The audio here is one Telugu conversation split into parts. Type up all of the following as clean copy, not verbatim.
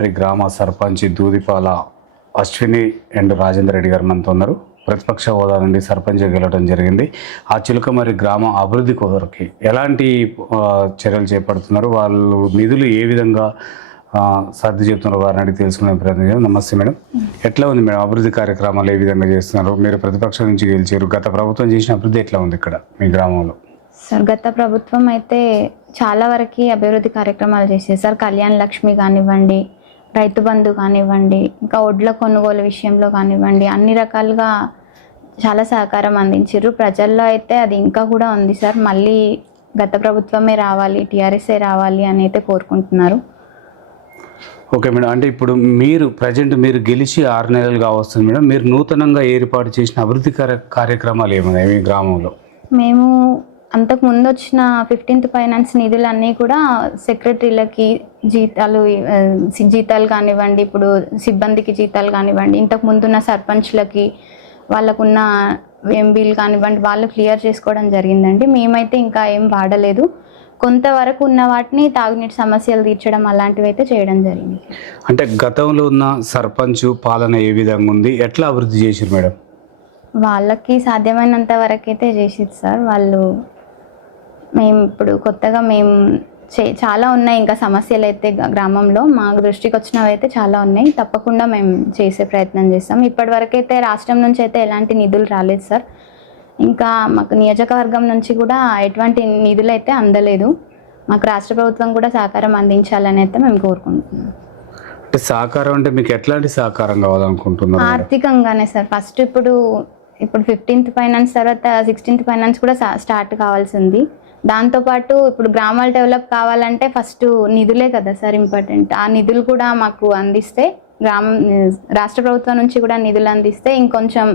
చిలుకమర్రి గ్రామ సర్పంచ్ దూదిపాల అశ్విని అండ్ రాజేందర్ రెడ్డి గారు మనతో ఉన్నారు. ప్రతిపక్ష హోదా నుండి సర్పంచ్ గెలవడం జరిగింది. ఆ చిలుకమర్రి గ్రామ అభివృద్ధి కొరకు ఎలాంటి చర్యలు చేపడుతున్నారు, వాళ్ళు నిధులు ఏ విధంగా సర్ది చెప్తున్నారు వారిని అడిగి తెలుసుకునే ప్రయత్నం చేయాలి. నమస్తే మేడం, ఎట్లా ఉంది మేడం అభివృద్ధి కార్యక్రమాలు ఏ విధంగా చేస్తున్నారు? మీరు ప్రతిపక్షం నుంచి గెలిచారు, గత ప్రభుత్వం చేసిన అభివృద్ధి ఎట్లా ఉంది ఇక్కడ మీ గ్రామంలో? సార్, గత ప్రభుత్వం అయితే చాలా వరకు అభివృద్ధి కార్యక్రమాలు చేసేది సార్. కళ్యాణ లక్ష్మి కానివ్వండి, రైతు బంధు కానివ్వండి, ఇంకా ఒడ్ల కొనుగోలు విషయంలో కానివ్వండి, అన్ని రకాలుగా చాలా సహకారం అందించారు. ప్రజల్లో అయితే అది ఇంకా కూడా ఉంది సార్. మళ్ళీ గత ప్రభుత్వమే రావాలి, టీఆర్ఎస్ఏ రావాలి అని అయితే కోరుకుంటున్నారు. ఓకే మేడం, అంటే ఇప్పుడు మీరు గెలిచి 6 నెలలుగా వస్తుంది మేడం. మీరు నూతనంగా ఏర్పాటు చేసిన అభివృద్ధి కార్యక్రమాలు ఏమున్నాయి మీ గ్రామంలో? మేము అంతకు ముందు వచ్చిన 15th ఫైనాన్స్ నిధులన్నీ కూడా సెక్రటరీలకి జీతాలు కానివ్వండి, ఇప్పుడు సిబ్బందికి జీతాలు కానివ్వండి, ఇంతకు ముందున్న సర్పంచ్లకి వాళ్ళకున్న ఎంబీలు కానివ్వండి, వాళ్ళు క్లియర్ చేసుకోవడం జరిగిందండి. మేమైతే ఇంకా ఏం వాడలేదు. కొంతవరకు ఉన్న వాటిని తాగునీటి సమస్యలు తీర్చడం అలాంటివి అయితే చేయడం జరిగింది. అంటే గతంలో ఉన్న సర్పంచ్ పాలన ఏ విధంగా ఉంది, ఎట్లా అభివృద్ధి చేశారు మేడం? వాళ్ళకి సాధ్యమైనంత వరకు అయితే చేసేది సార్. మేము ఇప్పుడు కొత్తగా చాలా ఉన్నాయి ఇంకా సమస్యలు అయితే గ్రామంలో మా దృష్టికి వచ్చినవి అయితే చాలా ఉన్నాయి. తప్పకుండా మేము చేసే ప్రయత్నం చేస్తాం. ఇప్పటి వరకు అయితే రాష్ట్రం నుంచి అయితే ఎలాంటి నిధులు రాలేదు సార్. ఇంకా మాకు నియోజకవర్గం నుంచి కూడా ఎటువంటి నిధులు అయితే అందలేదు. మాకు రాష్ట్ర ప్రభుత్వం కూడా సహకారం అందించాలని అయితే మేము కోరుకుంటున్నాం. అంటే సహకారం అంటే మీకు ఎట్లాంటి సహకారం కావాలనుకుంటున్నారు? ఆర్థికంగానే సార్. ఫస్ట్ ఇప్పుడు 15th ఫైనాన్స్ తర్వాత 16th ఫైనాన్స్ కూడా స్టార్ట్ కావాల్సింది. దాంతోపాటు ఇప్పుడు గ్రామాలు డెవలప్ కావాలంటే ఫస్ట్ నిధులే కదా సార్ ఇంపార్టెంట్. ఆ నిధులు కూడా మాకు అందిస్తే, రాష్ట్ర ప్రభుత్వం నుంచి కూడా నిధులు అందిస్తే ఇంకొంచెం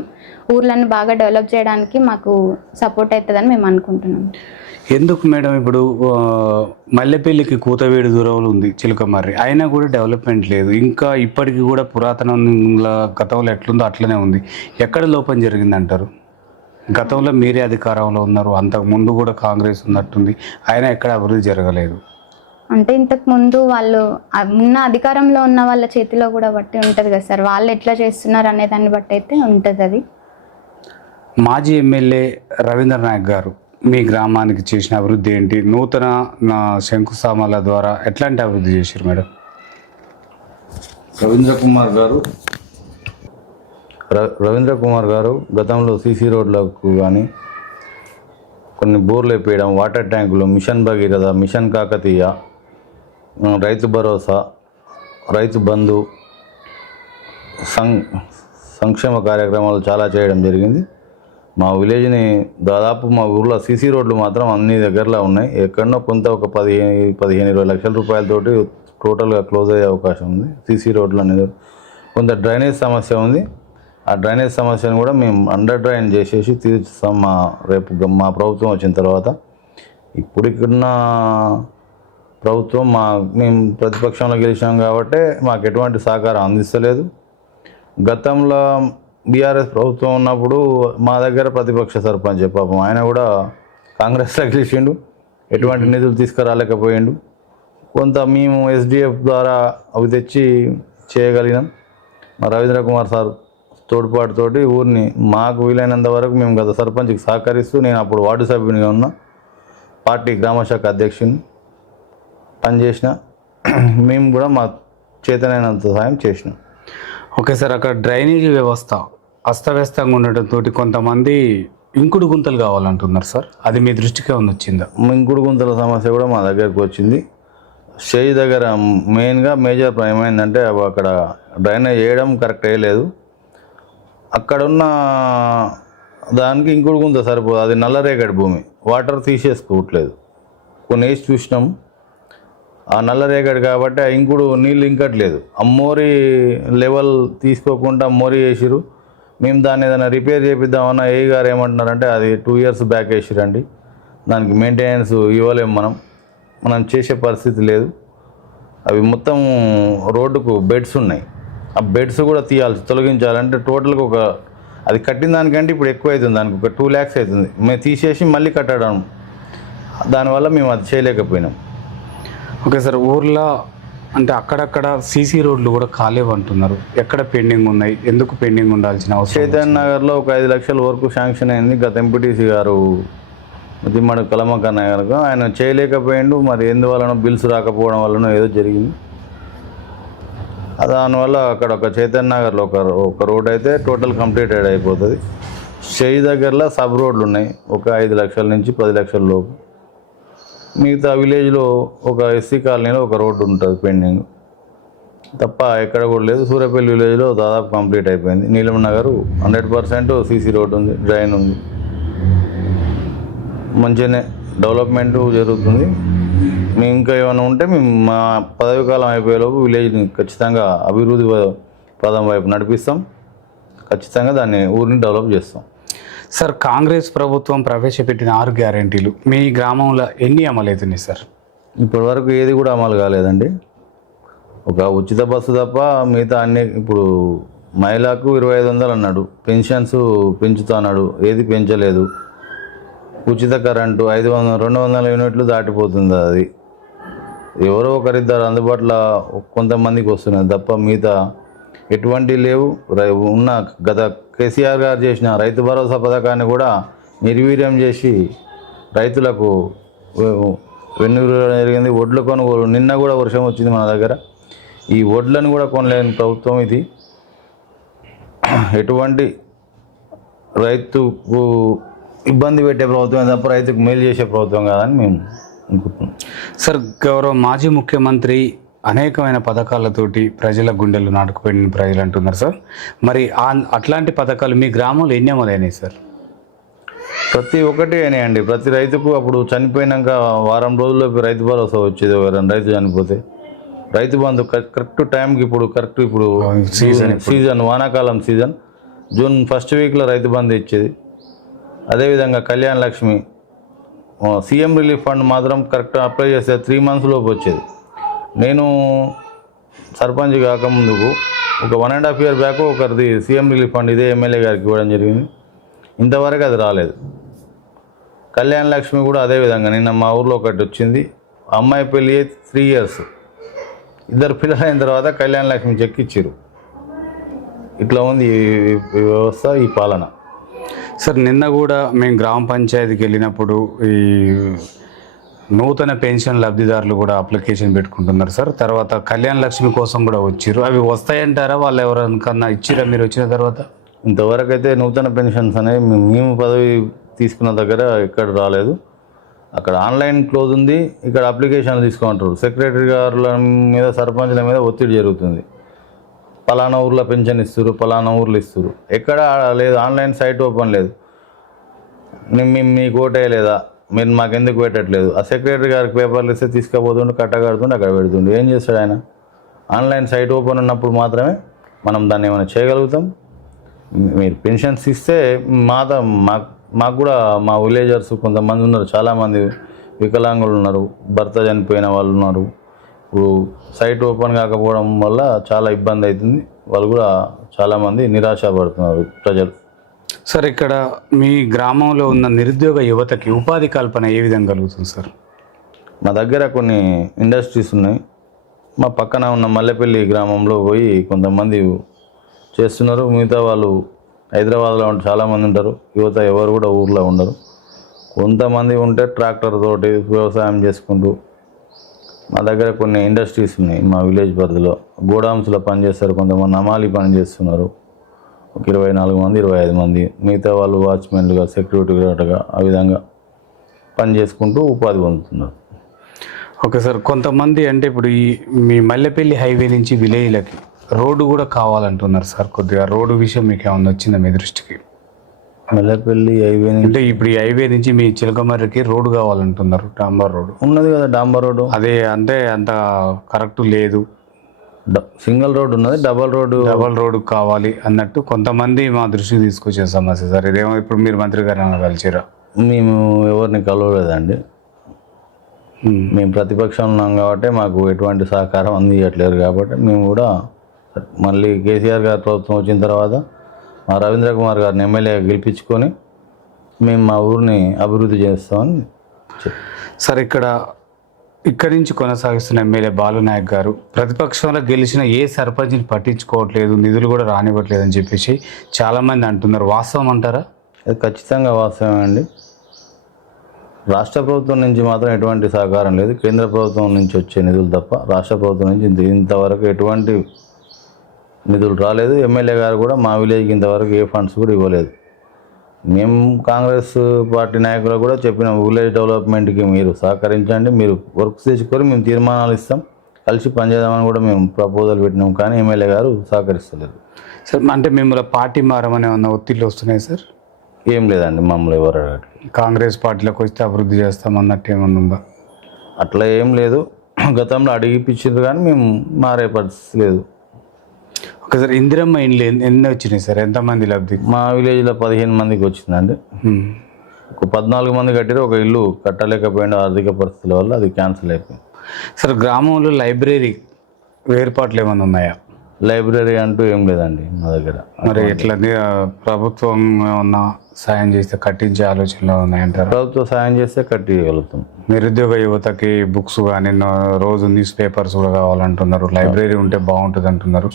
ఊర్లను బాగా డెవలప్ చేయడానికి మాకు సపోర్ట్ అవుతుందని మేము అనుకుంటున్నాం. ఎందుకు మేడం ఇప్పుడు మల్లెపల్లికి కూతవేడి దూరంలో ఉంది చిలుకమర్రి, అయినా కూడా డెవలప్మెంట్ లేదు. ఇంకా ఇప్పటికీ కూడా పురాతన గతంలో ఎట్లుందో అట్లనే ఉంది. ఎక్కడ లోపం జరిగిందంటారు? గతంలో మీరే అధికారంలో ఉన్నారు, అంతకు ముందు కూడా కాంగ్రెస్ ఉన్నట్టుంది, అయినా ఎక్కడ అభివృద్ధి జరగలేదు. అంటే ఇంతకు ముందు వాళ్ళు ఉన్న అధికారంలో ఉన్న వాళ్ళ చేతిలో కూడా బట్టి ఉంటుంది కదా సార్. వాళ్ళు ఎట్లా చేస్తున్నారు అనే దాన్ని బట్టి అయితే ఉంటుంది అది. మాజీ ఎమ్మెల్యే రవీంద్ర నాయక్ గారు మీ గ్రామానికి చేసిన అభివృద్ధి ఏంటి? నూతన శంకుస్థాపనల ద్వారా ఎట్లాంటి అభివృద్ధి చేశారు మేడం? రవీంద్ర కుమార్ గారు గతంలో సీసీ రోడ్లకు కానీ, కొన్ని బోర్లు వేపేయడం, వాటర్ ట్యాంకులు, మిషన్ భగీరథ, మిషన్ కాకతీయ, రైతు భరోసా, రైతు బంధు, సంక్షేమ కార్యక్రమాలు చాలా చేయడం జరిగింది. మా విలేజ్ని దాదాపు మా ఊర్లో సీసీ రోడ్లు మాత్రం అన్ని దగ్గరలో ఉన్నాయి. ఎక్కడనో కొంత ఒక 15-20 లక్షల రూపాయలతోటి టోటల్గా క్లోజ్ అయ్యే అవకాశం ఉంది. సీసీ రోడ్లు అనేది కొంత డ్రైనేజ్ సమస్య ఉంది. ఆ డ్రైనేజ్ సమస్యను కూడా మేము అండర్ డ్రైన్ చేసేసి తీర్చుతాం రేపు మా ప్రభుత్వం వచ్చిన తర్వాత. ఇప్పుడు ఇక్కడున్న ప్రభుత్వం మేము ప్రతిపక్షంలో గెలిచాం కాబట్టి మాకు ఎటువంటి సహకారం అందిస్తలేదు. గతంలో బీఆర్ఎస్ ప్రభుత్వం ఉన్నప్పుడు మా దగ్గర ప్రతిపక్ష సర్పంచ్ పాపం ఆయన కూడా కాంగ్రెస్లో గెలిచిండు, ఎటువంటి నిధులు తీసుకురాలేకపోయిండు. కొంత మేము ఎస్డిఎఫ్ ద్వారా అవి తెచ్చి చేయగలిగినాం. మా రవీంద్ర కుమార్ సార్ తోడ్పాటుతోటి ఊరిని మాకు వీలైనంత వరకు మేము గత సర్పంచ్కి సహకరిస్తూ, నేను అప్పుడు వార్డు సభ్యునిగా ఉన్న, పార్టీ గ్రామశాఖ అధ్యక్షుని పనిచేసిన, మేము కూడా మా చేతనైనంత సహాయం చేసినాం. ఓకే సార్, అక్కడ డ్రైనేజీ వ్యవస్థ అస్తవ్యస్తంగా ఉండటంతో కొంతమంది ఇంకుడు గుంతలు కావాలంటున్నారు సార్, అది మీ దృష్టికే వచ్చిందా? ఇంకుడు గుంతల సమస్య కూడా మా దగ్గరకు వచ్చింది. స్టేజ్ దగ్గర మెయిన్గా మేజర్ ప్రాబ్లం ఏంటంటే అక్కడ డ్రైనేజ్ వేయడం కరెక్ట్ వేయలేదు. అక్కడున్న దానికి ఇంకుడు గుంత సరిపోదు, అది నల్లరేగడి భూమి, వాటర్ తీసేసుకోవట్లేదు. కొన్ని వేసి చూసినాం, ఆ నల్లరేగడి కాబట్టి ఆ ఇంకుడు నీళ్ళు ఇంకట్లేదు. అమ్మోరి లెవెల్ తీసుకోకుండా అమ్మోరి వేసిరు. మేము దాన్ని ఏదైనా రిపేర్ చేపిద్దామన్నా ఏ గారు ఏమంటున్నారంటే అది 2 years బ్యాక్ వేసిరండి, దానికి మెయింటెనెన్స్ ఇవ్వలేము, మనం చేసే పరిస్థితి లేదు. అవి మొత్తం రోడ్డుకు బెడ్స్ ఉన్నాయి, ఆ బెడ్స్ కూడా తొలగించాలంటే టోటల్గా అది కట్టిన దానికంటే ఇప్పుడు ఎక్కువ అవుతుంది, దానికి ఒక 2 lakhs అవుతుంది. మేము తీసేసి మళ్ళీ కట్టడం, దానివల్ల మేము అది చేయలేకపోయినాం. ఓకే సార్, ఊర్లో అంటే అక్కడక్కడ సీసీ రోడ్లు కూడా కాలేవంటున్నారు. ఎక్కడ పెండింగ్ ఉన్నాయి, ఎందుకు పెండింగ్ ఉండాల్సిన అవసరం? చైతన్య నగర్లో ఒక 5 లక్షల వరకు శాంక్షన్ అయింది. గత ఎంపీటీసీ గారు దిమ్మడి కలమకన్న గారు ఆయన చేయలేకపోయిండు. మరి ఎందువలన బిల్స్ రాకపోవడం వలన ఏదో జరిగింది. దానివల్ల అక్కడ ఒక చైతన్య నగర్లో ఒక రోడ్ అయితే టోటల్ కంప్లీటెడ్ అయిపోతుంది. షెయి దగ్గరలో సబ్ రోడ్లు ఉన్నాయి, ఒక 5 లక్షల నుంచి 10 లక్షల లోపు. మిగతా విలేజ్లో ఒక ఎస్సీ కాలనీలో ఒక రోడ్డు ఉంటుంది పెండింగ్ తప్ప ఎక్కడ కూడా లేదు. సూర్యాపల్లి విలేజ్లో దాదాపు కంప్లీట్ అయిపోయింది. నీలం నగర్ 100% సీసీ రోడ్డు ఉంది, డ్రైన్ ఉంది, మంచిగానే డెవలప్మెంట్ జరుగుతుంది. మేము ఇంకా ఏమైనా ఉంటే మేము మా పదవి కాలం అయిపోయేలోపు విలేజ్ని ఖచ్చితంగా అభివృద్ధి పదం వైపు నడిపిస్తాం. ఖచ్చితంగా దాన్ని ఊరిని డెవలప్ చేస్తాం. సార్, కాంగ్రెస్ ప్రభుత్వం ప్రవేశపెట్టిన 6 గ్యారెంటీలు మీ గ్రామంలో ఎన్ని అమలవుతున్నాయి సార్? ఇప్పటివరకు ఏది కూడా అమలు కాలేదండి. ఒక ఉచిత బస్సు తప్ప మిగతా అన్ని ఇప్పుడు మహిళకు 2500 అన్నాడు, పెన్షన్స్ పెంచుతా అన్నాడు, ఏది పెంచలేదు. ఉచిత కరెంటు 200 యూనిట్లు దాటిపోతుంది. అది ఎవరో ఒకరిద్దరు అందుబాటులో కొంతమందికి వస్తున్నది తప్ప మిగతా ఎటువంటి లేవు. ఉన్న గత కేసీఆర్ గారు చేసిన రైతు భరోసా పథకాన్ని కూడా నిర్వీర్యం చేసి రైతులకు వెన్నుపోయడం జరిగింది. వడ్ల కొనుగోలు నిన్న కూడా వర్షం వచ్చింది మన దగ్గర. ఈ వడ్లను కూడా కొనలేని ప్రభుత్వం ఇది. ఎటువంటి రైతుకు ఇబ్బంది పెట్టే ప్రభుత్వం తప్ప రైతుకు మేలు చేసే ప్రభుత్వం కాదని మేము అనుకుంటున్నాం. సార్, గౌరవ మాజీ ముఖ్యమంత్రి అనేకమైన పథకాలతోటి ప్రజల గుండెలు నాటుకుపోయిన ప్రజలు అంటున్నారు సార్. మరి అట్లాంటి పథకాలు మీ గ్రామంలో ఎన్ని అమలైనాయి సార్? ప్రతి ఒక్కటి అయినాయండి. ప్రతి రైతుకు అప్పుడు చనిపోయినాక వారం రోజుల్లోపు రైతు భరోసా వచ్చేది. ఎవరైనా రైతు చనిపోతే రైతు బంధు కరెక్ట్ టైంకి ఇప్పుడు సీజన్ వానాకాలం సీజన్ జూన్ ఫస్ట్ వీక్లో రైతు బంధు ఇచ్చేది. అదేవిధంగా Kalyana Lakshmi, CM relief fund మాత్రం కరెక్ట్ అప్లై చేస్తే 3 months లోపు వచ్చేది. నేను సర్పంచ్ కాకముందుకు ఒక 1.5 year బ్యాక్ ఒకరిది సీఎం రిలీఫ్ ఫండ్ ఇదే ఎమ్మెల్యే గారికి ఇవ్వడం జరిగింది. ఇంతవరకు అది రాలేదు. కళ్యాణ లక్ష్మి కూడా అదేవిధంగా నిన్న మా ఊర్లో ఒకటి వచ్చింది. అమ్మాయి పెళ్ళి 3 years, 2 పిల్లలు అయిన తర్వాత కళ్యాణ లక్ష్మి చెక్ ఇచ్చారు. ఇట్లా ఉంది ఈ వ్యవస్థ, ఈ పాలన. సార్, నిన్న కూడా మేము గ్రామ పంచాయతీకి వెళ్ళినప్పుడు ఈ నూతన పెన్షన్ లబ్ధిదారులు కూడా అప్లికేషన్ పెట్టుకుంటున్నారు సార్. తర్వాత కళ్యాణ లక్ష్మి కోసం కూడా వచ్చారు. అవి వస్తాయంటారా? వాళ్ళు ఎవరికన్నా ఇచ్చిరా మీరు వచ్చిన తర్వాత? ఇంతవరకు అయితే నూతన పెన్షన్స్ అనేవి మేము పదవి తీసుకున్న దగ్గర ఎక్కడ రాలేదు. అక్కడ ఆన్లైన్ క్లోజ్ ఉంది, ఇక్కడ అప్లికేషన్లు తీసుకుంటారు. సెక్రటరీ గారుల మీద సర్పంచ్ల మీద ఒత్తిడి జరుగుతుంది. పలానా ఊర్లో పెన్షన్ ఇస్తారు, పలానా ఊర్లు ఇస్తారు. ఎక్కడ లేదు, ఆన్లైన్ సైట్ ఓపెన్ లేదు. మీకు ఓటే లేదా, మీరు మాకెందుకు పెట్టట్లేదు. ఆ సెక్రటరీ గారికి పేపర్లు ఇస్తే తీసుకుపోతుండే, కట్టగడుతుండే, అక్కడ పెడుతుండే. ఏం చేస్తాడు ఆయన? ఆన్లైన్ సైట్ ఓపెన్ ఉన్నప్పుడు మాత్రమే మనం దాన్ని ఏమైనా చేయగలుగుతాం. మీరు పెన్షన్స్ ఇస్తే మాకు కూడా మా విలేజర్స్ కొంతమంది ఉన్నారు, చాలామంది వికలాంగులు ఉన్నారు, భర్త చనిపోయిన వాళ్ళు ఉన్నారు. ఇప్పుడు సైట్ ఓపెన్ కాకపోవడం వల్ల చాలా ఇబ్బంది అవుతుంది. వాళ్ళు కూడా చాలామంది నిరాశపడుతున్నారు ప్రజలు. సార్, ఇక్కడ మీ గ్రామంలో ఉన్న నిరుద్యోగ యువతకి ఉపాధి కల్పన ఏ విధంగా కలుగుతుంది సార్? మా దగ్గర కొన్ని ఇండస్ట్రీస్ ఉన్నాయి. మా పక్కన ఉన్న మల్లెపల్లి గ్రామంలో పోయి కొంతమంది చేస్తున్నారు. మిగతా వాళ్ళు హైదరాబాద్లో చాలామంది ఉంటారు. యువత ఎవరు కూడా ఊర్లో ఉండరు. కొంతమంది ఉంటే ట్రాక్టర్ తోటి వ్యవసాయం చేసుకుంటూ. మా దగ్గర కొన్ని ఇండస్ట్రీస్ ఉన్నాయి. మా విలేజ్ పరిధిలో గోడామ్స్లో పనిచేస్తారు, కొంతమంది అమాలి పని చేస్తున్నారు. ఒక 24 మంది 25 మంది. మిగతా వాళ్ళు వాచ్మెన్లుగా, సెక్యూరిటీ గార్డ్గా ఆ విధంగా పని చేసుకుంటూ ఉపాధి పొందుతున్నారు. ఓకే సార్, కొంతమంది అంటే ఇప్పుడు ఈ మీ మల్లెపల్లి హైవే నుంచి విలేజ్లకి రోడ్డు కూడా కావాలంటున్నారు సార్. కొద్దిగా రోడ్డు విషయం మీకు ఏమన్నా వచ్చిందా మీ దృష్టికి? మల్లెపల్లి హైవే అంటే ఇప్పుడు ఈ హైవే నుంచి మీ చిలకమర్రికి రోడ్డు కావాలంటున్నారు, డాంబర్ రోడ్డు ఉన్నది కదా. డాంబర్ రోడ్డు అదే అంటే అంత కరెక్ట్ లేదు. సింగిల్ రోడ్డు ఉన్నది, డబల్ రోడ్డు కావాలి అన్నట్టు కొంతమంది మా దృష్టికి తీసుకొచ్చే సమస్య సార్. ఇదేమో ఇప్పుడు మీరు మంత్రి గారిని కలిసిరా? మేము ఎవరిని కలవలేదండి. మేము ప్రతిపక్షంలో ఉన్నాం కాబట్టి మాకు ఎటువంటి సహకారం అందించట్లేరు. కాబట్టి మేము కూడా మళ్ళీ కేసీఆర్ గారి ప్రభుత్వం వచ్చిన తర్వాత మా రవీంద్ర కుమార్ గారిని ఎమ్మెల్యే గెలిపించుకొని మేము మా ఊరిని అభివృద్ధి చేస్తామని సార్, ఇక్కడ ఇక్కడి నుంచి కొనసాగిస్తున్న ఎమ్మెల్యే బాలు నాయక్ గారు ప్రతిపక్షంలో గెలిచిన ఏ సర్పంచ్ని పట్టించుకోవట్లేదు, నిధులు కూడా రానివ్వట్లేదు అని చెప్పేసి చాలామంది అంటున్నారు. వాస్తవం అంటారా? అది ఖచ్చితంగా వాస్తవం అండి. రాష్ట్ర ప్రభుత్వం నుంచి మాత్రం ఎటువంటి సహకారం లేదు. కేంద్ర ప్రభుత్వం నుంచి వచ్చే నిధులు తప్ప రాష్ట్ర ప్రభుత్వం నుంచి ఇంతవరకు ఎటువంటి నిధులు రాలేదు. ఎమ్మెల్యే గారు కూడా మా విలేజ్కి ఇంతవరకు ఏ ఫండ్స్ కూడా ఇవ్వలేదు. మేము కాంగ్రెస్ పార్టీ నాయకులు కూడా చెప్పిన విలేజ్ డెవలప్మెంట్కి మీరు సహకరించండి, మీరు వర్క్స్ తెచ్చుకొని మేము తీర్మానాలు ఇస్తాం, కలిసి పనిచేద్దామని కూడా మేము ప్రపోజల్ పెట్టినాం. కానీ ఎమ్మెల్యే గారు సహకరిస్తలేదు. సార్ అంటే మిమ్మల్ని పార్టీ మారమని ఏమన్నా ఒత్తిళ్ళు వస్తున్నాయి సార్? ఏం లేదండి, మమ్మల్ని ఎవరు అడగట్లేదు. కాంగ్రెస్ పార్టీలోకి వస్తే అభివృద్ధి చేస్తాం అన్నట్టు ఏమన్నా ఉందా? అట్లా ఏం లేదు. గతంలో అడిగిపించారు కానీ మేము మారే పరిస్థితి లేదు. ఒకసారి ఇందిరమ్మ ఇండ్లు ఎన్ని వచ్చినాయి సార్? ఎంతమంది లబ్ధి? మా విలేజ్లో 15 మందికి వచ్చిందండి. ఒక 14 మంది కట్టారు. ఒక ఇల్లు కట్టలేకపోయిన ఆర్థిక పరిస్థితుల వల్ల అది క్యాన్సిల్ అయిపోయింది. సార్ గ్రామంలో లైబ్రరీ ఏర్పాట్లు ఏమైనా ఉన్నాయా? లైబ్రరీ అంటూ ఏం లేదండి మా దగ్గర. మరి ఎట్లా ప్రభుత్వం ఏమన్నా సాయం చేస్తే కట్టించే ఆలోచనలు ఉన్నాయంటారు? ప్రభుత్వం సాయం చేస్తే కట్టిగలుగుతాం. నిరుద్యోగ యువతకి బుక్స్ కానీ రోజు న్యూస్ పేపర్స్ కూడా కావాలంటున్నారు, లైబ్రరీ ఉంటే బాగుంటుంది అంటున్నారు.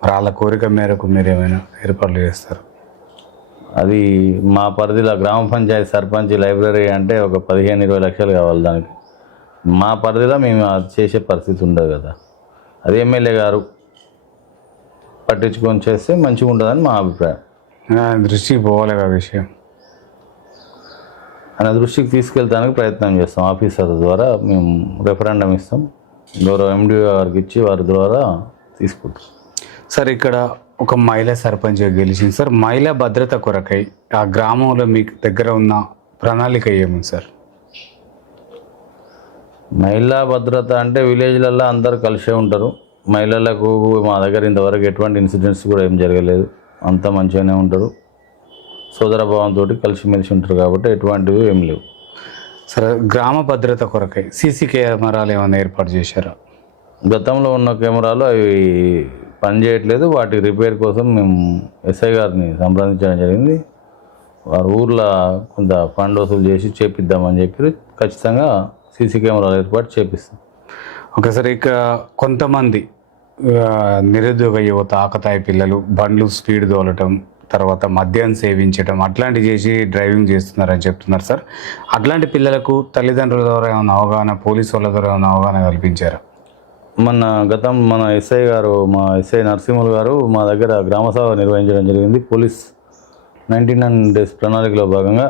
మరి వాళ్ళ కోరిక మేరకు మీరు ఏమైనా ఏర్పాట్లు చేస్తారు? అది మా పరిధిలో గ్రామ పంచాయతీ సర్పంచ్ లైబ్రరీ అంటే ఒక 15-20 లక్షలు కావాలి. దానికి మా పరిధిలో మేము అది చేసే పరిస్థితి ఉండదు కదా. అది ఎమ్మెల్యే గారు పట్టించుకొని చేస్తే మంచిగా ఉంటుందని మా అభిప్రాయం. దృష్టికి పోవాలి ఆ విషయం. ఆయన దృష్టికి తీసుకెళ్తానికి ప్రయత్నం చేస్తాం. ఆఫీసర్ ద్వారా మేము రెఫరెండం ఇస్తాం, గౌరవ ఎండి గారికి ఇచ్చి వారి ద్వారా తీసుకుంటాం. సార్ ఇక్కడ ఒక మహిళా సర్పంచ్ గెలిచింది సార్. మహిళా భద్రత కొరకై ఆ గ్రామంలో మీకు దగ్గర ఉన్న ప్రణాళిక ఏముంది సార్? మహిళా భద్రత అంటే విలేజ్లలో అందరూ కలిసే ఉంటారు. మహిళలకు మా దగ్గర ఇంతవరకు ఎటువంటి ఇన్సిడెంట్స్ కూడా ఏం జరగలేదు. అంతా మంచిగానే ఉంటారు, సోదరభావంతో కలిసిమెలిసి ఉంటారు కాబట్టి ఎటువంటివి ఏం లేవు. సరే గ్రామ భద్రత కొరకై సీసీ కెమెరాలు ఏమైనా ఏర్పాటు చేశారా? గతంలో ఉన్న కెమెరాలు అవి పనిచేయట్లేదు. వాటి రిపేర్ కోసం మేము ఎస్ఐ గారిని సంప్రదించడం జరిగింది. వారు ఊర్లో కొంత ఫండ్ వసూలు చేసి చేపిద్దామని చెప్పి ఖచ్చితంగా సీసీ కెమెరాలు ఏర్పాటు చేపిస్తాం. ఒకసారి ఇక్కడ కొంతమంది నిరుద్యోగ యువత, ఆకతాయి పిల్లలు బండ్లు స్పీడ్ తోలటం, తర్వాత మద్యాన్ని సేవించడం అట్లాంటివి చేసి డ్రైవింగ్ చేస్తున్నారని చెప్తున్నారు సార్. అట్లాంటి పిల్లలకు తల్లిదండ్రుల ద్వారా ఏమైనా అవగాహన, పోలీసు వాళ్ళ ద్వారా ఏమైనా అవగాహన కల్పించారా? మన ఎస్ఐ గారు, మా ఎస్ఐ నరసింహులు గారు మా దగ్గర గ్రామసభ నిర్వహించడం జరిగింది. పోలీస్ 99 డేస్ ప్రణాళికలో భాగంగా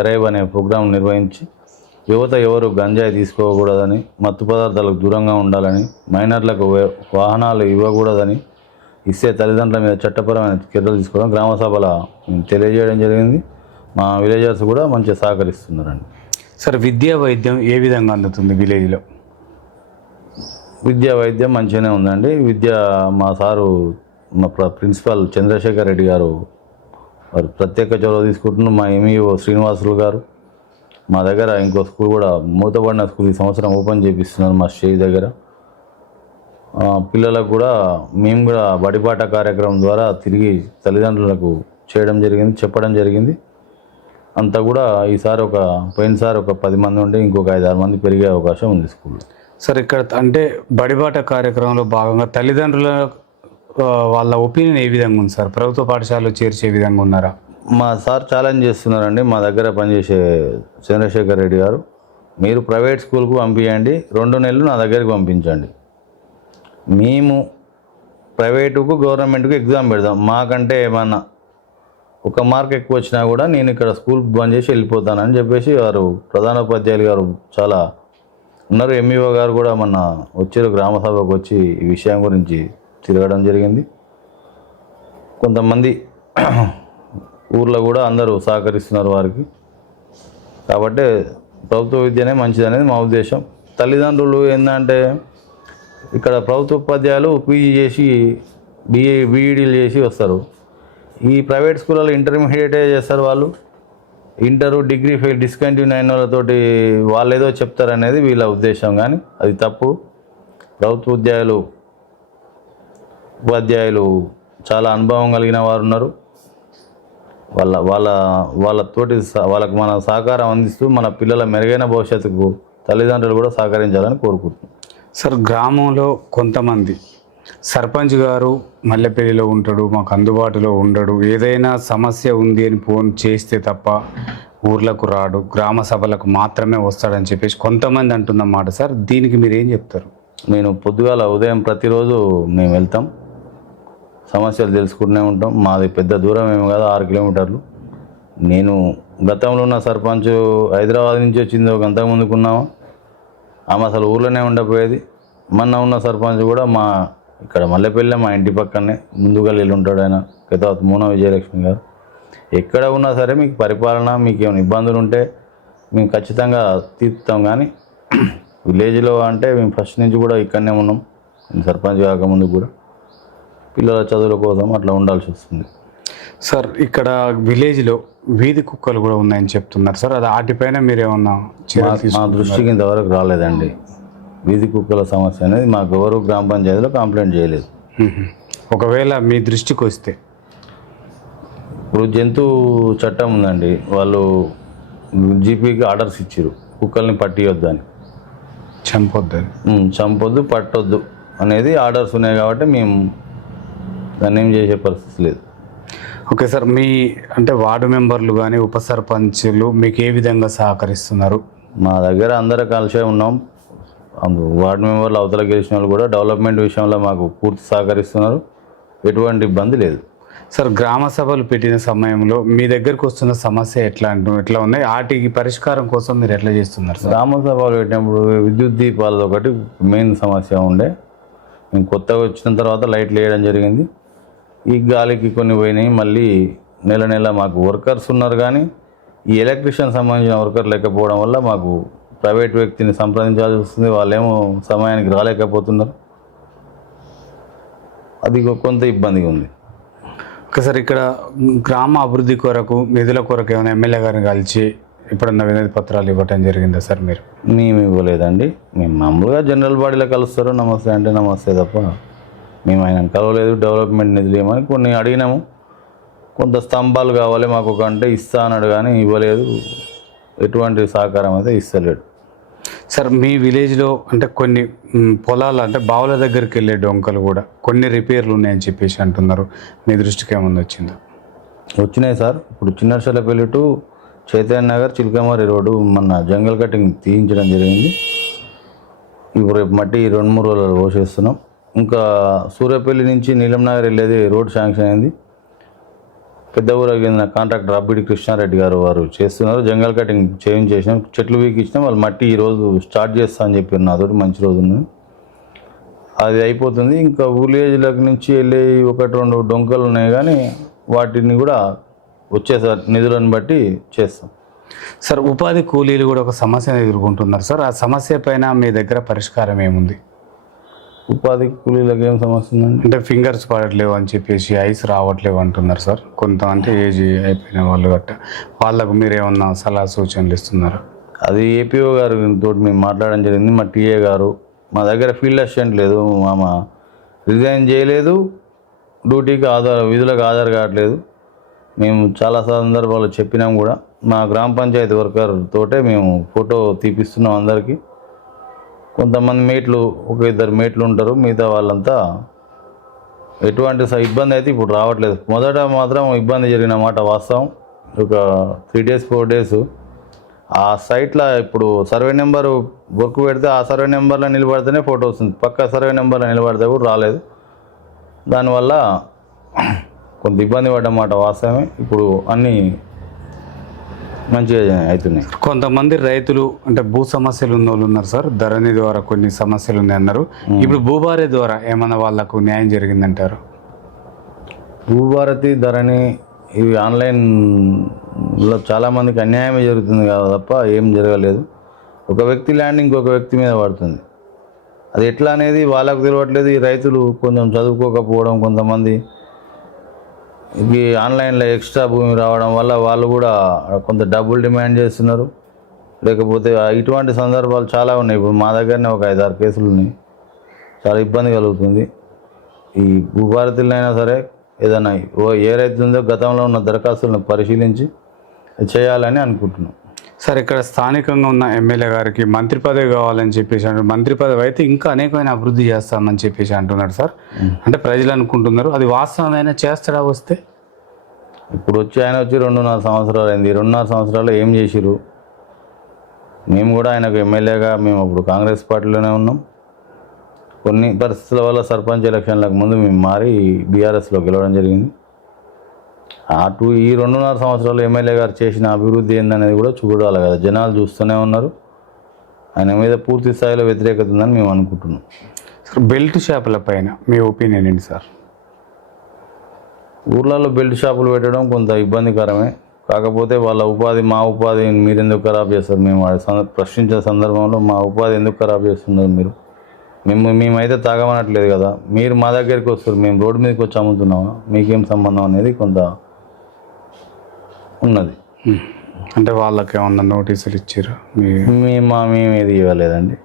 అరైవ్ అనే ప్రోగ్రాం నిర్వహించి యువత ఎవరు గంజాయి తీసుకోకూడదని, మత్తు పదార్థాలకు దూరంగా ఉండాలని, మైనర్లకు వాహనాలు ఇవ్వకూడదని, ఇస్తే తల్లిదండ్రుల మీద చట్టపరమైన చర్యలు తీసుకోవడం గ్రామ సభలో తెలియజేయడం జరిగింది. మా విలేజర్స్ కూడా మంచిగా సహకరిస్తున్నారండి. సార్ విద్యా వైద్యం ఏ విధంగా అందుతుంది విలేజ్లో? విద్యా వైద్యం మంచిగానే ఉందండి. మా సారు మా ప్రిన్సిపాల్ చంద్రశేఖర్ రెడ్డి గారు వారు ప్రత్యేక చొరవ తీసుకుంటున్నారు. మా ఎంఈఓ శ్రీనివాసులు గారు మా దగ్గర ఇంకో స్కూల్ కూడా మూతపడిన స్కూల్ ఈ సంవత్సరం ఓపెన్ చేపిస్తున్నారు మా స్టేజ్ దగ్గర. పిల్లలకు కూడా మేము కూడా బడిపాట కార్యక్రమం ద్వారా తిరిగి తల్లిదండ్రులకు చెప్పడం జరిగింది. అంతా కూడా ఈసారి పోయినసారి ఒక 10 మంది ఉంటే ఇంకొక 5-6 మంది పెరిగే అవకాశం ఉంది స్కూల్లో. సార్ ఇక్కడ అంటే బడిబాట కార్యక్రమంలో భాగంగా తల్లిదండ్రుల వాళ్ళ ఒపీనియన్ ఏ విధంగా ఉంది సార్? ప్రభుత్వ పాఠశాలలో చేర్చే విధంగా ఉన్నారా? మా సార్ ఛాలెంజ్ చేస్తున్నారండి. మా దగ్గర పనిచేసే చంద్రశేఖర్ రెడ్డి గారు, మీరు ప్రైవేట్ స్కూల్కు పంపించండి, 2 నెలలు నా దగ్గరికి పంపించండి, మేము ప్రైవేటుకు గవర్నమెంట్కు ఎగ్జామ్ పెడదాం, మాకంటే ఏమన్నా 1 మార్క్ ఎక్కువ వచ్చినా కూడా నేను ఇక్కడ స్కూల్ బంద్ చేసి వెళ్ళిపోతానని చెప్పేసి వారు ప్రధానోపాధ్యాయులు గారు చాలా ఉన్నారు. ఎంఈఓ గారు కూడా వచ్చారు, గ్రామ సభకు వచ్చి ఈ విషయం గురించి తిరగడం జరిగింది. కొంతమంది ఊర్లో కూడా అందరూ సహకరిస్తున్నారు వారికి. కాబట్టి ప్రభుత్వ విద్యనే మంచిదనేది మా ఉద్దేశం. తల్లిదండ్రులు ఏంటంటే ఇక్కడ ప్రభుత్వ ఉపాధ్యాయులు పీజీ చేసి బీఈడీలు చేసి వస్తారు. ఈ ప్రైవేట్ స్కూళ్ళలో ఇంటర్మీడియటే చేస్తారు. వాళ్ళు డిగ్రీ ఫెయిల్ డిస్కంటిన్యూ అయిన వాళ్ళతోటి వాళ్ళు ఏదో చెప్తారనేది వీళ్ళ ఉద్దేశం. కానీ అది తప్పు. ప్రభుత్వ ఉపాధ్యాయులు చాలా అనుభవం కలిగిన వారు ఉన్నారు. వాళ్ళతోటి వాళ్ళకు మన సహకారం అందిస్తూ మన పిల్లల మెరుగైన భవిష్యత్తుకు తల్లిదండ్రులు కూడా సహకరించాలని కోరుకుంటున్నాం. సార్ గ్రామంలో కొంతమంది సర్పంచ్ గారు మల్లెపల్లిలో ఉంటాడు, మాకు అందుబాటులో ఉండడు, ఏదైనా సమస్య ఉంది అని ఫోన్ చేస్తే తప్ప ఊర్లకు రాడు, గ్రామ సభలకు మాత్రమే వస్తాడని చెప్పేసి కొంతమంది అంటున్నమాట సార్. దీనికి మీరు ఏం చెప్తారు? నేను పొద్దుగాల ఉదయం ప్రతిరోజు మేము వెళ్తాం, సమస్యలు తెలుసుకుంటూనే ఉంటాం. మాది పెద్ద దూరం ఏమి కాదు, 6 కిలోమీటర్లు. నేను గతంలో ఉన్న సర్పంచ్ హైదరాబాద్ నుంచి వచ్చింది, ఒక అంతకు ముందుకు ఉన్నాము, ఆమె అసలు ఊర్లోనే ఉండకపోయేది. మొన్న ఉన్న సర్పంచ్ కూడా మా ఇక్కడ మల్లెపల్లి మా ఇంటి పక్కనే ముందుగా వెళ్ళి ఉంటాడు ఆయన, తర్వాత మూన విజయలక్ష్మి గారు. ఎక్కడ ఉన్నా సరే మీకు పరిపాలన, మీకు ఏమైనా ఇబ్బందులు ఉంటే మేము ఖచ్చితంగా తీర్చుతాం. కానీ విలేజ్లో అంటే మేము ఫస్ట్ నుంచి కూడా ఇక్కడనే ఉన్నాం, సర్పంచ్ కాకముందు కూడా పిల్లల చదువుల కోసం అట్లా ఉండాల్సి వస్తుంది. సార్ ఇక్కడ విలేజ్లో వీధి కుక్కలు కూడా ఉన్నాయని చెప్తున్నారు సార్, అది వాటిపైన మీరేమన్నా చర్యలు మా తీసుకుంటున్నారా? దృష్టికి ఇంతవరకు రాలేదండి. వీధి కుక్కల సమస్య అనేది మాకు ఎవరు గ్రామ పంచాయతీలో కంప్లైంట్ చేయలేదు. ఒకవేళ మీ దృష్టికి వస్తే ఇప్పుడు జంతు చట్టం ఉందండి, వాళ్ళు జీపీకి ఆర్డర్స్ ఇచ్చారు కుక్కల్ని పట్టియొద్దు అని, చంపొద్దని. చంపొద్దు పట్టొద్దు అనేది ఆర్డర్స్ ఉన్నాయి. కాబట్టి మేము దాన్ని ఏం చేసే పరిస్థితి లేదు. ఓకే సార్, మీ అంటే వార్డు మెంబర్లు కానీ ఉప సర్పంచ్లు మీకు ఏ విధంగా సహకరిస్తున్నారు? మా దగ్గర అందరూ కలిసే ఉన్నాం. వార్డు మెంబర్లు అవతల గెలిచిన వాళ్ళు కూడా డెవలప్మెంట్ విషయంలో మాకు పూర్తి సహకరిస్తున్నారు, ఎటువంటి ఇబ్బంది లేదు. సార్ గ్రామ సభలు పెట్టిన సమయంలో మీ దగ్గరకు వస్తున్న సమస్య ఎట్లా ఉన్నాయి, వాటికి పరిష్కారం కోసం మీరు ఎట్లా చేస్తున్నారు సార్? గ్రామ సభలు పెట్టినప్పుడు విద్యుత్ దీపాలది ఒకటి మెయిన్ సమస్య ఉండే. మేము కొత్తగా వచ్చిన తర్వాత లైట్లు వేయడం జరిగింది, ఈ గాలికి కొన్ని పోయినాయి. మళ్ళీ నెల నెల మాకు వర్కర్స్ ఉన్నారు, కానీ ఈ ఎలక్ట్రిషియన్ సంబంధించిన వర్కర్ లేకపోవడం వల్ల మాకు ప్రైవేట్ వ్యక్తిని సంప్రదించాల్సి వస్తుంది, వాళ్ళేమో సమయానికి రాలేకపోతున్నారు. అది కొంత ఇబ్బందిగా ఉంది. ఓకే సార్, ఇక్కడ గ్రామ అభివృద్ధి కొరకు నిధుల కొరకు ఏమైనా ఎమ్మెల్యే గారిని కలిసి ఎప్పుడన్నా వినతి పత్రాలు ఇవ్వటం జరిగిందా సార్ మీరు? మేము ఇవ్వలేదండి. మేము మామూలుగా జనరల్ బాడీలో కలుస్తారు, నమస్తే అంటే నమస్తే తప్ప మేము ఆయన కలవలేదు. డెవలప్మెంట్ నిధులు ఏమని కొన్ని అడిగినాము, కొంత స్తంభాలు కావాలి మాకు ఒక అంటే ఇస్తా అన్నాడు, కానీ ఇవ్వలేదు. ఎటువంటి సహకారం అయితే ఇస్తలేడు. సార్ మీ విలేజ్లో అంటే కొన్ని పొలాలు అంటే బావుల దగ్గరికి వెళ్ళే డొంకలు కూడా కొన్ని రిపేర్లు ఉన్నాయని చెప్పేసి అంటున్నారు, మీ దృష్టికి ఏమన్నా వచ్చిందా? వచ్చినాయి సార్. ఇప్పుడు చిన్నర్షలపల్లి టు చైతన్య నగర్ చిలకమారి రోడ్డు మన జంగల్ కటింగ్ తీయించడం జరిగింది. ఇప్పుడు రేపు మట్టి 2-3 రోజులు పోసేస్తున్నాం. ఇంకా సూర్యాపల్లి నుంచి నీలం నగర్ వెళ్ళేది రోడ్ శాంక్షన్ అయింది. పెద్ద ఊరికి చెందిన కాంట్రాక్టర్ అబ్బిడి కృష్ణారెడ్డి గారు వారు చేస్తున్నారు. జంగల్ కటింగ్ చేసినాం, చెట్లు వీకిచ్చినాం. వాళ్ళు మట్టి ఈరోజు స్టార్ట్ చేస్తా అని చెప్పారు, నాతోటి మంచి రోజు ఉంది, అది అయిపోతుంది. ఇంకా విలేజ్లకు నుంచి వెళ్ళే 1-2 డొంకలు ఉన్నాయి, కానీ వాటిని కూడా వచ్చేసారి నిధులను బట్టి చేస్తాం. సార్ ఉపాధి కూలీలు కూడా ఒక సమస్యను ఎదుర్కొంటున్నారు సార్, ఆ సమస్య పైన మీ దగ్గర పరిష్కారం ఏముంది? ఉపాధి కూలీలకు ఏం సమస్య ఉందండి? అంటే ఫింగర్స్ పడట్లేవు అని చెప్పేసి ఐస్ రావట్లేవు అంటున్నారు సార్. కొంత అంటే ఏజ్ అయిపోయిన వాళ్ళు గట్ట వాళ్ళకు మీరు ఏమన్నా సలహా సూచనలు ఇస్తున్నారా? అది ఏపీఓ గారు తోటి మేము మాట్లాడడం జరిగింది. మా టీఏ గారు, మా దగ్గర ఫీల్డ్ అసిస్టెంట్ లేదు, మా రిజైన్ చేయలేదు, డ్యూటీకి విధులకు హాజరు కావట్లేదు. మేము చాలా సందర్భాలు చెప్పినాం కూడా. మా గ్రామ పంచాయతీ వర్కర్ తోటే మేము ఫోటో తీపిస్తున్నాం అందరికీ. కొంతమంది మేట్లు, 1-2 మేట్లు ఉంటారు, మిగతా వాళ్ళంతా ఎటువంటి ఇబ్బంది అయితే ఇప్పుడు రావట్లేదు. మొదట మాత్రం ఇబ్బంది జరిగిన మాట వాస్తవం. ఒక 3 days 4 days ఆ సైట్లో ఇప్పుడు సర్వే నెంబరు వర్క్ పెడితే ఆ సర్వే నెంబర్లో నిలబడితేనే ఫోటో వస్తుంది, పక్క సర్వే నెంబర్లో నిలబడితే కూడా రాలేదు. దానివల్ల కొంత ఇబ్బంది పడ్డమాట వాస్తవమే. ఇప్పుడు అన్నీ మంచిగా అవుతున్నాయి. కొంతమంది రైతులు అంటే భూ సమస్యలు ఉన్న వాళ్ళు ఉన్నారు సార్, ధరణి ద్వారా కొన్ని సమస్యలు ఉన్నాయి అన్నారు. ఇప్పుడు భూభారతి ద్వారా ఏమన్నా వాళ్ళకు న్యాయం జరిగిందంటారు? భూభారతి ధరణి ఇవి ఆన్లైన్లో చాలామందికి అన్యాయమే జరుగుతుంది కదా తప్ప ఏం జరగలేదు. ఒక వ్యక్తి ల్యాండ్ ఇంకొక వ్యక్తి మీద పడుతుంది, అది ఎట్లా అనేది వాళ్ళకు తెలియట్లేదు. ఈ రైతులు కొంచెం చదువుకోకపోవడం, కొంతమంది ఈ ఆన్లైన్లో ఎక్స్ట్రా భూమి రావడం వల్ల వాళ్ళు కూడా కొంత డబ్బులు డిమాండ్ చేస్తున్నారు. లేకపోతే ఇటువంటి సందర్భాలు చాలా ఉన్నాయి. ఇప్పుడు మా దగ్గరనే ఒక 5-6 కేసులు ఉన్నాయి. చాలా ఇబ్బంది కలుగుతుంది. ఈ భూభారతులైనా సరే ఏదైనా ఏ రైతు ఉందో గతంలో ఉన్న దరఖాస్తులను పరిశీలించి చేయాలని అనుకుంటున్నాం. సార్ ఇక్కడ స్థానికంగా ఉన్న ఎమ్మెల్యే గారికి మంత్రి పదవి కావాలని చెప్పేసి అంటారు. మంత్రి పదవి అయితే ఇంకా అనేకమైన అభివృద్ధి చేస్తామని చెప్పేసి అంటున్నాడు సార్. అంటే ప్రజలు అనుకుంటున్నారు, అది వాస్తవమైనా చేస్తాడా వస్తే? ఇప్పుడు ఆయన వచ్చి 2.5 సంవత్సరాలు అయింది. 2.5 సంవత్సరాలు ఏం చేసిరు? మేము కూడా ఆయనకు ఎమ్మెల్యేగా మేము అప్పుడు కాంగ్రెస్ పార్టీలోనే ఉన్నాం. కొన్ని పరిస్థితుల వల్ల సర్పంచ్ ఎలక్షన్లకు ముందు మేము మారి బీఆర్ఎస్లో గెలవడం జరిగింది. ఈ 2.5 సంవత్సరాలు ఎమ్మెల్యే గారు చేసిన అభివృద్ధి ఏందనేది కూడా చూడాలి కదా. జనాలు చూస్తూనే ఉన్నారు. ఆయన మీద పూర్తి స్థాయిలో వ్యతిరేకత ఉందని మేము అనుకుంటున్నాం. సార్ బెల్ట్ షాపుల పైన మీ ఒపీనియన్ ఏంటి సార్? ఊర్లలో బెల్ట్ షాపులు పెట్టడం కొంత ఇబ్బందికరమే. కాకపోతే వాళ్ళ ఉపాధి, మా ఉపాధి మీరు ఎందుకు ఖరాబ్ చేస్తారు? మేము ప్రశ్నించే సందర్భంలో మా ఉపాధి ఎందుకు ఖరాబ్ చేస్తున్నారు మీరు? మేమైతే తాగమనట్లేదు కదా, మీరు మా దగ్గరికి వస్తారు, మేము రోడ్డు మీదకి వచ్చి అమ్ముతున్నామా, మీకేం సంబంధం అనేది కొంత ఉన్నది. అంటే వాళ్ళకి ఏమన్నా నోటీసులు ఇచ్చారు? మేమేది ఇవ్వలేదండి.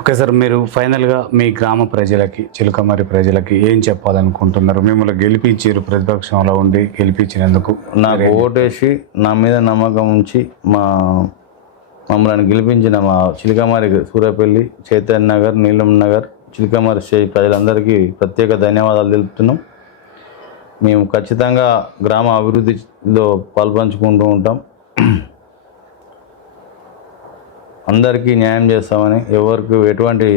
ఓకే సార్, మీరు ఫైనల్గా మీ గ్రామ ప్రజలకి, చిలుకమర్రి ప్రజలకి ఏం చెప్పాలనుకుంటున్నారు? మిమ్మల్ని గెలిపించారు, ప్రతిపక్షంలో ఉండి గెలిపించినందుకు నాకు ఓటేసి నా మీద నమ్మకం ఉంచి మమ్మల్ని గెలిపించిన మా చిలుకమర్రి, సూర్యాపల్లి, చైతన్య నగర్, నీలం నగర్, చిలుకమర్రి స్టేజ్ ప్రజలందరికీ ప్రత్యేక ధన్యవాదాలు తెలుపుతున్నాం. మేము ఖచ్చితంగా గ్రామ అభివృద్ధిలో పాల్పంచుకుంటూ ఉంటాం. అందరికీ న్యాయం చేస్తామని, ఎవరికి ఎటువంటి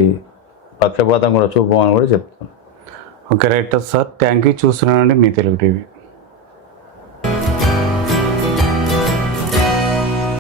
పక్షపాతం కూడా చూపమని కూడా చెప్తున్నాం. Okay right sir, thank you. చూస్తున్నానండి మీ తెలుగు టీవీ.